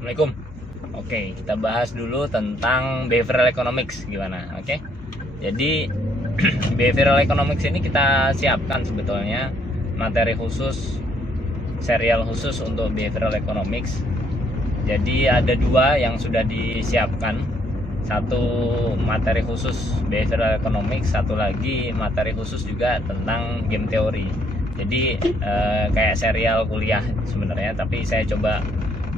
Assalamualaikum. Oke, kita bahas dulu tentang behavioral economics gimana. Oke. Jadi behavioral economics ini kita siapkan sebetulnya materi khusus, serial khusus untuk behavioral economics. Jadi ada dua yang sudah disiapkan. Satu materi khusus behavioral economics, satu lagi materi khusus juga tentang game teori. Jadi kayak serial kuliah sebenarnya, tapi saya coba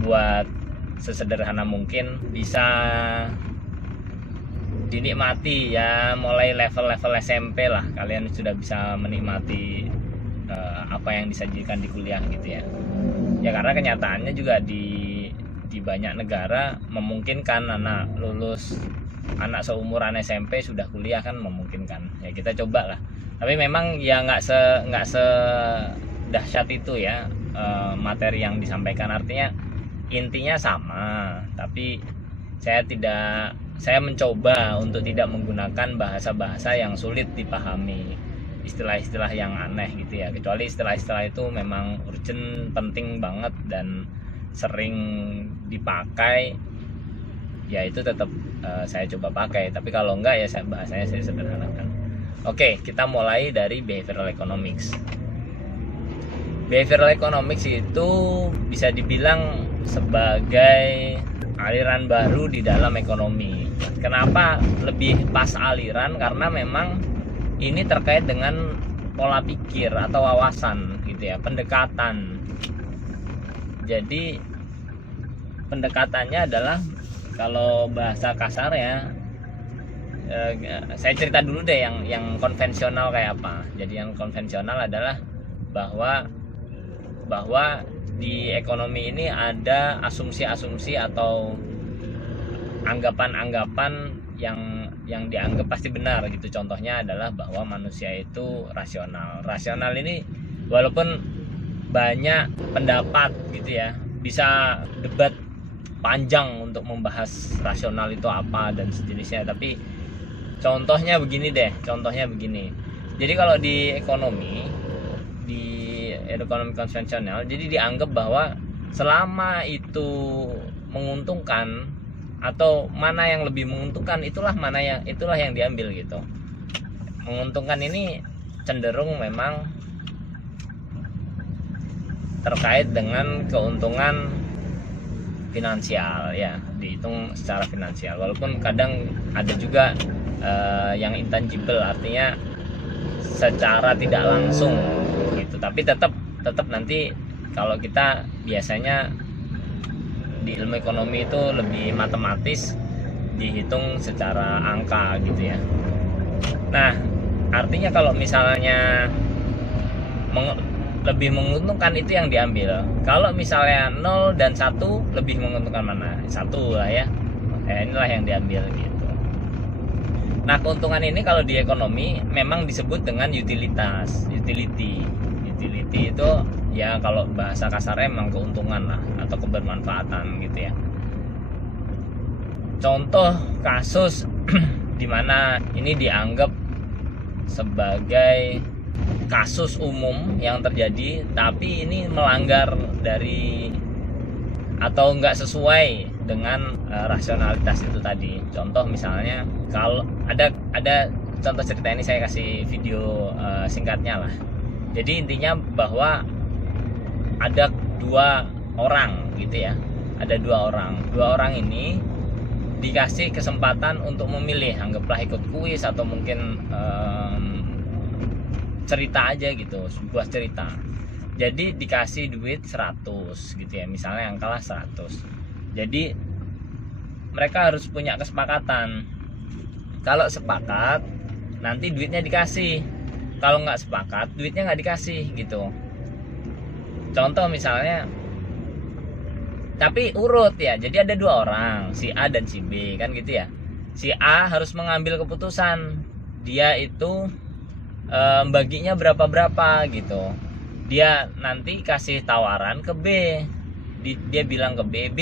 buat sesederhana mungkin, bisa dinikmati ya, mulai level-level SMP lah kalian sudah bisa menikmati apa yang disajikan di kuliah gitu ya. Ya karena kenyataannya juga di banyak negara memungkinkan anak seumuran SMP sudah kuliah, kan memungkinkan. Ya kita coba lah. Tapi memang ya nggak se dahsyat itu ya materi yang disampaikan, artinya intinya sama, tapi saya mencoba untuk tidak menggunakan bahasa-bahasa yang sulit dipahami, istilah-istilah yang aneh gitu ya, kecuali istilah-istilah itu memang urgent, penting banget dan sering dipakai, ya itu tetap saya coba pakai. Tapi kalau enggak ya bahasanya saya sederhanakan. Oke, kita mulai dari behavioral economics. Behavioral economics itu bisa dibilang sebagai aliran baru di dalam ekonomi. Kenapa lebih pas aliran? Karena memang ini terkait dengan pola pikir atau wawasan gitu ya, pendekatan. Jadi pendekatannya adalah, kalau bahasa kasar ya, saya cerita dulu deh yang konvensional kayak apa. Jadi yang konvensional adalah bahwa di ekonomi ini ada asumsi-asumsi atau anggapan-anggapan yang dianggap pasti benar gitu. Contohnya adalah bahwa manusia itu rasional. Rasional ini walaupun banyak pendapat gitu ya, bisa debat panjang untuk membahas rasional itu apa dan sejenisnya, tapi contohnya begini. Jadi kalau di ekonomi konvensional, jadi dianggap bahwa selama itu menguntungkan atau mana yang lebih menguntungkan, itulah yang diambil gitu. Menguntungkan ini cenderung memang terkait dengan keuntungan finansial ya, dihitung secara finansial, walaupun kadang ada juga yang intangible, artinya secara tidak langsung gitu. Tapi tetap nanti kalau kita biasanya di ilmu ekonomi itu lebih matematis, dihitung secara angka gitu ya. Nah, artinya kalau misalnya lebih menguntungkan itu yang diambil. Kalau misalnya 0 dan 1 lebih menguntungkan mana? 1 lah ya. Inilah yang diambil gitu. Nah, keuntungan ini kalau di ekonomi memang disebut dengan utilitas, utility itu ya, kalau bahasa kasarnya memang keuntungan lah atau kebermanfaatan gitu ya. Contoh kasus di mana ini dianggap sebagai kasus umum yang terjadi, tapi ini melanggar dari atau enggak sesuai dengan rasionalitas itu tadi. Contoh misalnya, kalau ada contoh cerita ini, saya kasih video singkatnya lah. Jadi intinya bahwa ada 2 orang gitu ya. Ada 2 orang. 2 orang ini dikasih kesempatan untuk memilih, anggaplah ikut kuis atau mungkin cerita aja gitu, sebuah cerita. Jadi dikasih duit 100 gitu ya, misalnya yang kalah 100. Jadi mereka harus punya kesepakatan. Kalau sepakat, nanti duitnya dikasih. Kalau nggak sepakat, duitnya nggak dikasih gitu. Contoh misalnya, tapi urut ya. Jadi ada 2 orang, si A dan si B kan gitu ya. Si A harus mengambil keputusan, dia itu baginya berapa gitu. Dia nanti kasih tawaran ke B. Dia bilang ke B,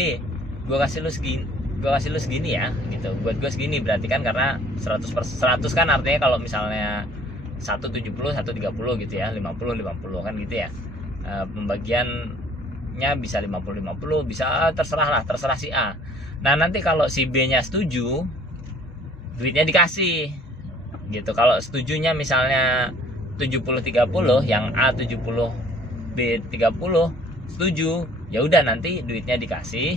gue kasih lu segini ya gitu. Buat gue segini, berarti kan karena 100 kan, artinya kalau misalnya 170 130 gitu ya, 50 kan gitu ya. Pembagian A-nya bisa 50-50, bisa terserah si A. Nah nanti kalau si B-nya setuju, duitnya dikasih gitu. Kalau setujunya misalnya 70-30, yang A 70, B 30, setuju, ya udah nanti duitnya dikasih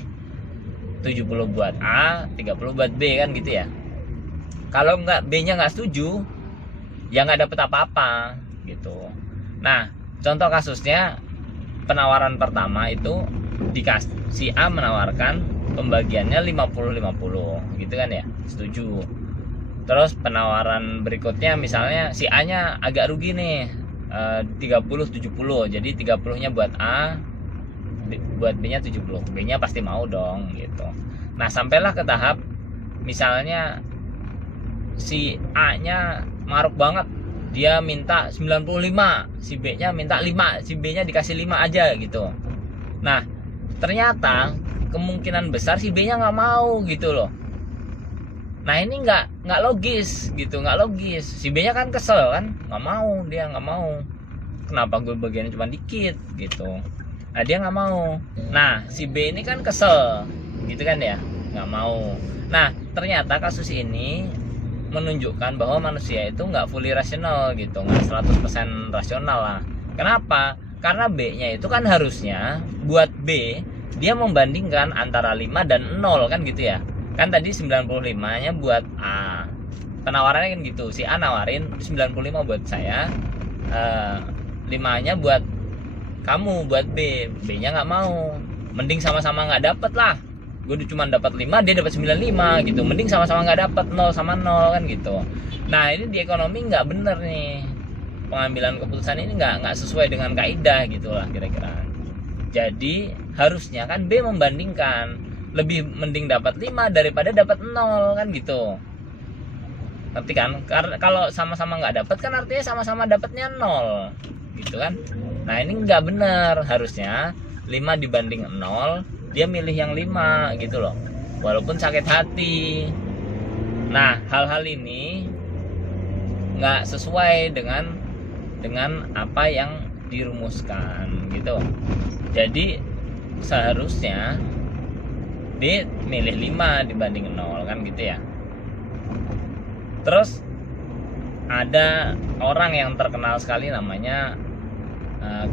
70 buat A, 30 buat B, kan gitu ya. Kalau B-nya nggak setuju, ya nggak dapet apa-apa gitu. Nah contoh kasusnya, penawaran pertama itu si A menawarkan pembagiannya 50-50 gitu kan ya, setuju. Terus penawaran berikutnya misalnya si A-nya agak rugi nih, 30-70, jadi 30-nya buat A, buat B-nya 70. B-nya pasti mau dong gitu. Nah sampailah ke tahap misalnya si A-nya maruk banget, dia minta 95, si B-nya minta 5, si B-nya dikasih 5 aja gitu. Nah ternyata kemungkinan besar si B-nya nggak mau gitu loh. Nah ini nggak logis gitu, nggak logis. Si B-nya kan kesel kan, dia nggak mau. Kenapa gue bagiannya cuma dikit gitu? Nah dia nggak mau. Nah si B ini kan kesel, gitu kan ya, nggak mau. Nah ternyata kasus ini menunjukkan bahwa manusia itu nggak fully rasional gitu, nggak 100% rasional lah. Kenapa? Karena B-nya itu kan harusnya buat B, dia membandingkan antara 5 dan 0 kan gitu ya. Kan tadi 95-nya buat A, penawarannya kan gitu. Si A nawarin 95 buat saya, 5-nya buat kamu, buat B. B-nya nggak mau, mending sama-sama nggak dapet lah. Gue cuma dapat 5, dia dapat 95 gitu. Mending sama-sama nggak dapat, 0 sama 0 kan gitu. Nah ini di ekonomi nggak bener nih, pengambilan keputusan ini nggak sesuai dengan kaidah gitulah kira-kira. Jadi harusnya kan B membandingkan, lebih mending dapat 5 daripada dapat 0 kan gitu. Ngerti kan? Karena kalau sama-sama nggak dapat kan artinya sama-sama dapatnya 0 gitu kan. Nah ini nggak bener, harusnya 5 dibanding 0, dia milih yang 5 gitu loh, walaupun sakit hati. Nah hal-hal ini nggak sesuai dengan apa yang dirumuskan gitu. Jadi seharusnya B milih 5 dibanding 0 kan gitu ya. Terus ada orang yang terkenal sekali namanya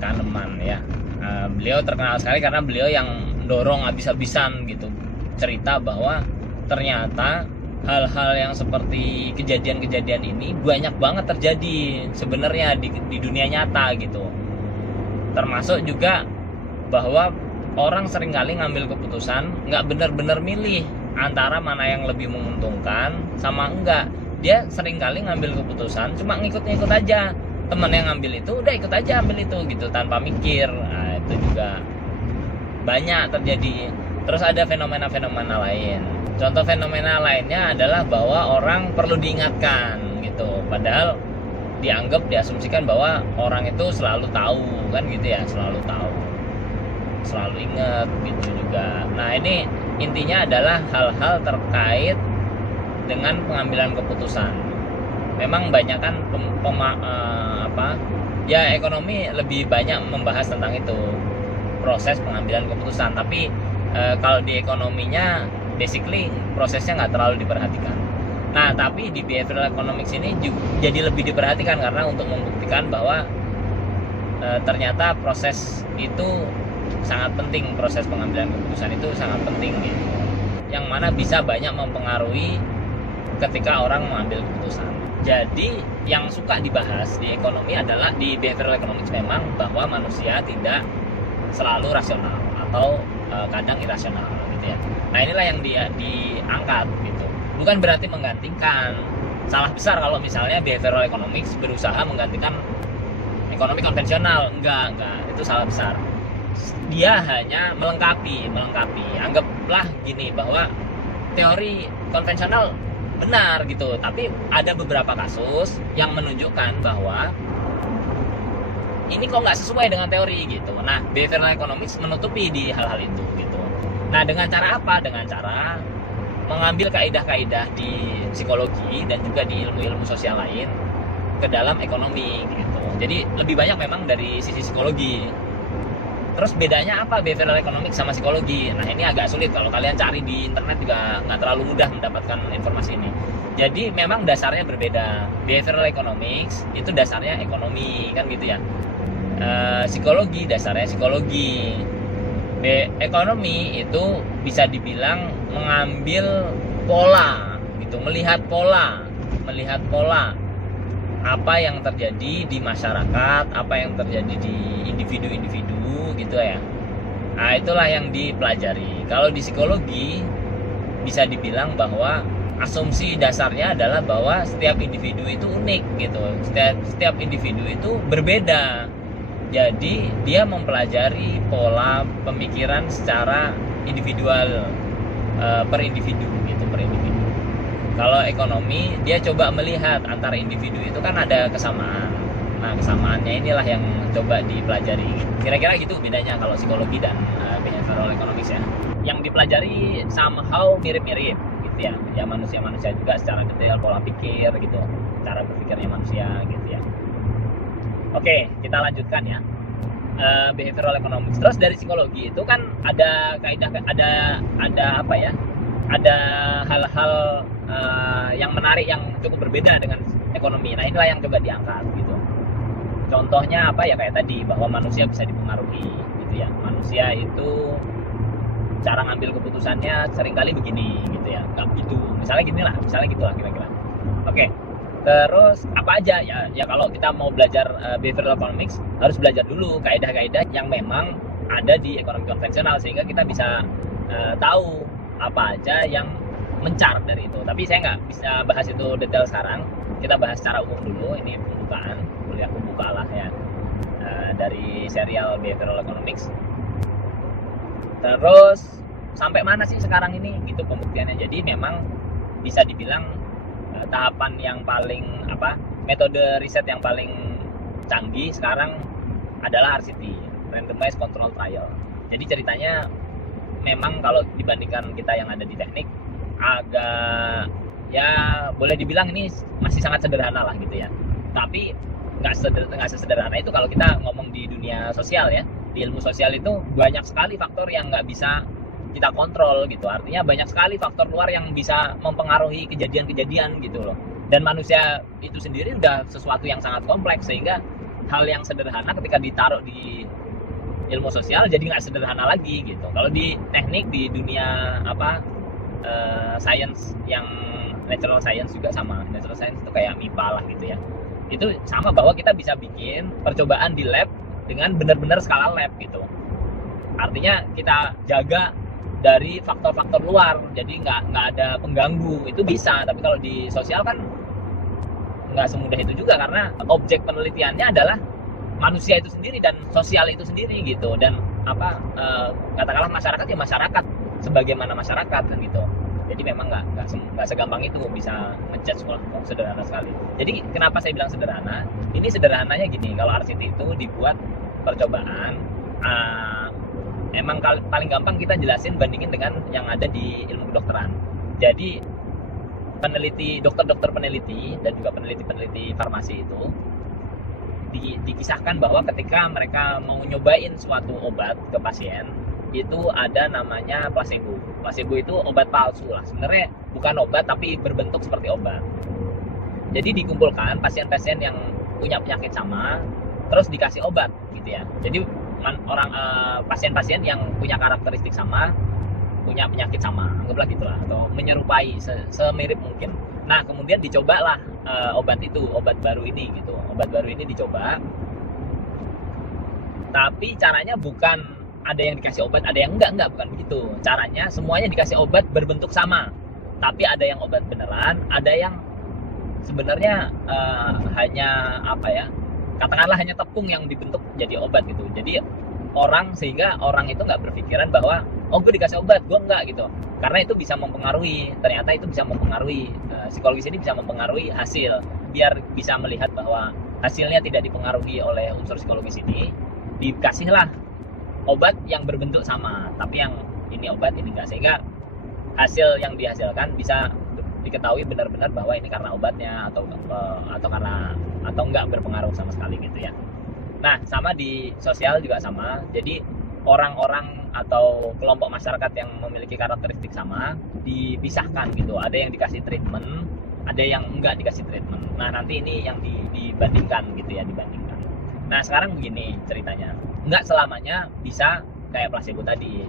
Kahneman ya. Beliau terkenal sekali karena beliau yang dorong habis-habisan gitu, cerita bahwa ternyata hal-hal yang seperti kejadian-kejadian ini banyak banget terjadi sebenarnya di dunia nyata gitu. Termasuk juga bahwa orang seringkali ngambil keputusan nggak benar-benar milih antara mana yang lebih menguntungkan sama enggak. Dia seringkali ngambil keputusan cuma ngikut-ngikut aja, teman yang ngambil itu udah ikut aja ambil itu gitu tanpa mikir. Nah itu juga banyak terjadi. Terus ada fenomena-fenomena lain. Contoh fenomena lainnya adalah bahwa orang perlu diingatkan gitu, padahal diasumsikan bahwa orang itu selalu tahu kan gitu ya, selalu tahu, selalu ingat gitu juga. Nah ini intinya adalah hal-hal terkait dengan pengambilan keputusan. Memang banyak kan ekonomi lebih banyak membahas tentang itu, proses pengambilan keputusan. Tapi kalau di ekonominya basically prosesnya nggak terlalu diperhatikan. Nah tapi di behavioral economics ini jadi lebih diperhatikan karena untuk membuktikan bahwa ternyata proses itu sangat penting, proses pengambilan keputusan itu sangat penting gitu, yang mana bisa banyak mempengaruhi ketika orang mengambil keputusan. Jadi yang suka dibahas di ekonomi adalah di behavioral economics memang bahwa manusia tidak selalu rasional atau kadang irasional gitu ya. Nah inilah yang diangkat gitu. Bukan berarti menggantikan. Salah besar kalau misalnya behavioral economics berusaha menggantikan ekonomi konvensional. Enggak, itu salah besar. Dia hanya melengkapi. Anggaplah gini, bahwa teori konvensional benar gitu, tapi ada beberapa kasus yang menunjukkan bahwa ini kok nggak sesuai dengan teori gitu. Nah, behavioral economics menutupi di hal-hal itu gitu. Nah, dengan cara apa? Dengan cara mengambil kaidah-kaidah di psikologi dan juga di ilmu-ilmu sosial lain ke dalam ekonomi gitu. Jadi lebih banyak memang dari sisi psikologi. Terus bedanya apa behavioral economics sama psikologi? Nah ini agak sulit, kalau kalian cari di internet juga nggak terlalu mudah mendapatkan informasi ini. Jadi memang dasarnya berbeda. Behavioral economics itu dasarnya ekonomi, kan gitu ya. Psikologi dasarnya psikologi. Ekonomi itu bisa dibilang mengambil pola, gitu, melihat pola apa yang terjadi di masyarakat, apa yang terjadi di individu-individu, gitu ya. Nah itulah yang dipelajari. Kalau di psikologi bisa dibilang bahwa asumsi dasarnya adalah bahwa setiap individu itu unik, gitu. Setiap individu itu berbeda. Jadi dia mempelajari pola pemikiran secara individual, per individu, gitu, per individu. Kalau ekonomi dia coba melihat antara individu itu kan ada kesamaan. Nah kesamaannya inilah yang coba dipelajari. Kira-kira gitu bedanya kalau psikologi dan behavioral economics ya. Yang dipelajari somehow mirip-mirip, gitu ya. Ya manusia-manusia juga secara detail, pola pikir gitu, cara berpikirnya manusia, gitu ya. Oke, kita lanjutkan ya. Behavioral economics. Terus dari psikologi itu kan ada kaidah, ada apa ya? Ada hal-hal yang menarik yang cukup berbeda dengan ekonomi. Nah inilah yang coba diangkat, gitu. Contohnya apa ya, kayak tadi bahwa manusia bisa dipengaruhi, gitu ya. Manusia itu cara ngambil keputusannya seringkali begini, gitu ya. Nggak begitu. Misalnya gitulah kira-kira. Oke. Terus apa aja ya kalau kita mau belajar behavioral economics harus belajar dulu kaidah-kaidah yang memang ada di ekonomi konvensional sehingga kita bisa tahu apa aja yang mencar dari itu. Tapi saya nggak bisa bahas itu detail sekarang. Kita bahas secara umum dulu. Ini pembukaan, kuliah pembuka lah ya, dari serial behavioral economics. Terus sampai mana sih sekarang ini, gitu pembuktiannya. Jadi memang bisa dibilang tahapan yang paling metode riset yang paling canggih sekarang adalah RCT, Randomized Control Trial. Jadi ceritanya memang kalau dibandingkan kita yang ada di teknik agak ya boleh dibilang ini masih sangat sederhana lah, gitu ya. Tapi nggak sesederhana itu kalau kita ngomong di dunia sosial ya. Di ilmu sosial itu banyak sekali faktor yang nggak bisa kita kontrol, gitu. Artinya banyak sekali faktor luar yang bisa mempengaruhi kejadian-kejadian, gitu loh. Dan manusia itu sendiri udah sesuatu yang sangat kompleks sehingga hal yang sederhana ketika ditaruh di ilmu sosial jadi nggak sederhana lagi, gitu. Kalau di teknik, di dunia science yang natural science juga sama. Natural science itu kayak MIPA lah, gitu ya. Itu sama bahwa kita bisa bikin percobaan di lab dengan benar-benar skala lab, gitu. Artinya kita jaga dari faktor-faktor luar, jadi nggak ada pengganggu, itu bisa. Tapi kalau di sosial kan nggak semudah itu juga, karena objek penelitiannya adalah manusia itu sendiri dan sosial itu sendiri, gitu. Dan katakanlah masyarakat ya masyarakat sebagaimana masyarakat, kan gitu. Jadi memang nggak segampang itu bisa ngejudge sederhana sekali. Jadi kenapa saya bilang sederhana? Ini sederhananya gini, kalau RCT itu dibuat percobaan, emang paling gampang kita jelasin bandingin dengan yang ada di ilmu kedokteran. Jadi dokter-dokter peneliti dan juga peneliti-peneliti farmasi itu dikisahkan bahwa ketika mereka mau nyobain suatu obat ke pasien, itu ada namanya placebo. Placebo itu obat palsu lah. Sebenarnya bukan obat tapi berbentuk seperti obat. Jadi dikumpulkan pasien-pasien yang punya penyakit sama, terus dikasih obat, gitu ya. Jadi pasien-pasien yang punya karakteristik sama, punya penyakit sama, anggaplah gitulah, atau menyerupai semirip mungkin. Nah kemudian dicobalah obat baru ini, gitu. Obat baru ini dicoba, tapi caranya bukan ada yang dikasih obat, ada yang enggak, bukan begitu. Caranya semuanya dikasih obat berbentuk sama, tapi ada yang obat beneran, ada yang sebenarnya hanya katakanlah hanya tepung yang dibentuk jadi obat, gitu. Jadi sehingga orang itu nggak berpikiran bahwa gue dikasih obat, gue enggak, gitu. Karena itu bisa mempengaruhi, ternyata itu bisa mempengaruhi, psikologis ini bisa mempengaruhi hasil. Biar bisa melihat bahwa hasilnya tidak dipengaruhi oleh unsur psikologis ini, dikasihlah obat yang berbentuk sama, tapi yang ini obat ini enggak, sehingga hasil yang dihasilkan bisa diketahui benar-benar bahwa ini karena obatnya atau enggak berpengaruh sama sekali, gitu ya. Nah sama di sosial juga sama. Jadi orang-orang atau kelompok masyarakat yang memiliki karakteristik sama dipisahkan gitu. Ada yang dikasih treatment, ada yang enggak dikasih treatment. Nah, nanti ini yang dibandingkan gitu ya, dibandingkan. Nah, sekarang begini ceritanya. Enggak selamanya bisa kayak placebo tadi.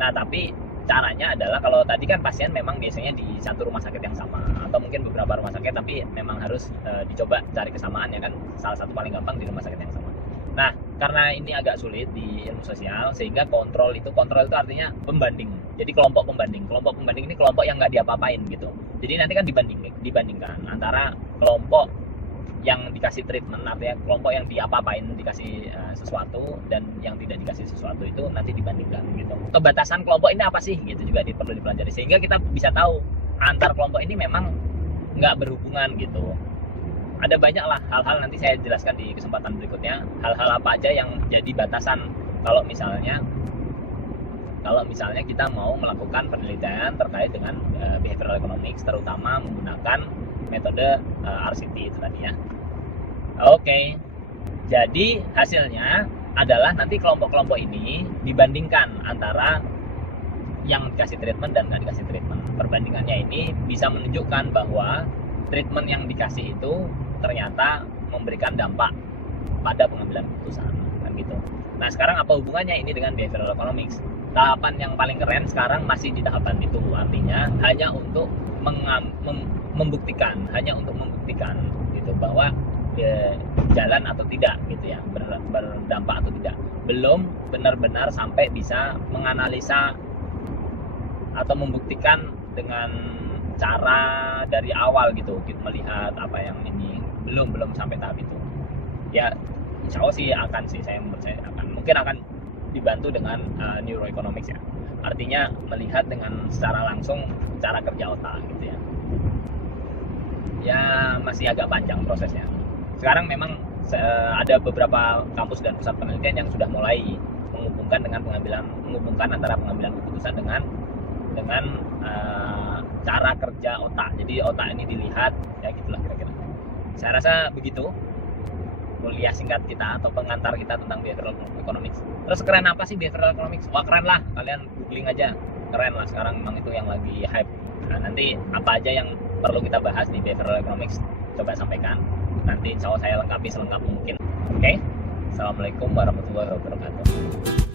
Nah, tapi caranya adalah kalau tadi kan pasien memang biasanya di satu rumah sakit yang sama atau mungkin beberapa rumah sakit, tapi memang harus dicoba cari kesamaan ya kan. Salah satu paling gampang di rumah sakit yang sama. Nah, karena ini agak sulit di ilmu sosial, sehingga kontrol itu artinya pembanding. Jadi kelompok pembanding ini kelompok yang nggak diapa-apain gitu. Jadi nanti kan dibandingkan antara kelompok yang dikasih treatment, artinya kelompok yang diapa-apain, dikasih sesuatu, dan yang tidak dikasih sesuatu itu nanti dibandingkan gitu. Kebatasan kelompok ini apa sih gitu juga perlu dipelajari, sehingga kita bisa tahu antar kelompok ini memang nggak berhubungan gitu. Ada banyak lah hal-hal, nanti saya jelaskan di kesempatan berikutnya, hal-hal apa aja yang jadi batasan kalau misalnya kita mau melakukan penelitian terkait dengan behavioral economics, terutama menggunakan metode RCT itu tadi ya. Oke, jadi hasilnya adalah nanti kelompok-kelompok ini dibandingkan antara yang dikasih treatment dan nggak dikasih treatment. Perbandingannya ini bisa menunjukkan bahwa treatment yang dikasih itu ternyata memberikan dampak pada pengambilan keputusan, kan gitu. Nah, sekarang apa hubungannya ini dengan behavioral economics? Tahapan yang paling keren sekarang masih di tahapan itu, artinya hanya untuk membuktikan gitu bahwa jalan atau tidak gitu ya, berdampak atau tidak. Belum benar-benar sampai bisa menganalisa atau membuktikan dengan cara dari awal gitu, kita melihat apa yang ini, belum sampai tahap itu ya. Insya Allah sih akan sih, saya mungkin akan dibantu dengan neuroeconomics ya, artinya melihat dengan secara langsung cara kerja otak gitu ya. Masih agak panjang prosesnya. Sekarang memang ada beberapa kampus dan pusat penelitian yang sudah mulai menghubungkan antara pengambilan keputusan dengan cara kerja otak. Jadi otak ini dilihat ya, gitulah kira-kira. Saya rasa begitu kuliah singkat kita atau pengantar kita tentang behavioral economics. Terus keren apa sih behavioral economics? Wah, keren lah, kalian googling aja, keren lah, sekarang memang itu yang lagi hype. Nah, nanti apa aja yang perlu kita bahas di behavioral economics, coba sampaikan. Nanti insya Allah saya lengkapi selengkap mungkin. Oke? Assalamualaikum warahmatullahi wabarakatuh.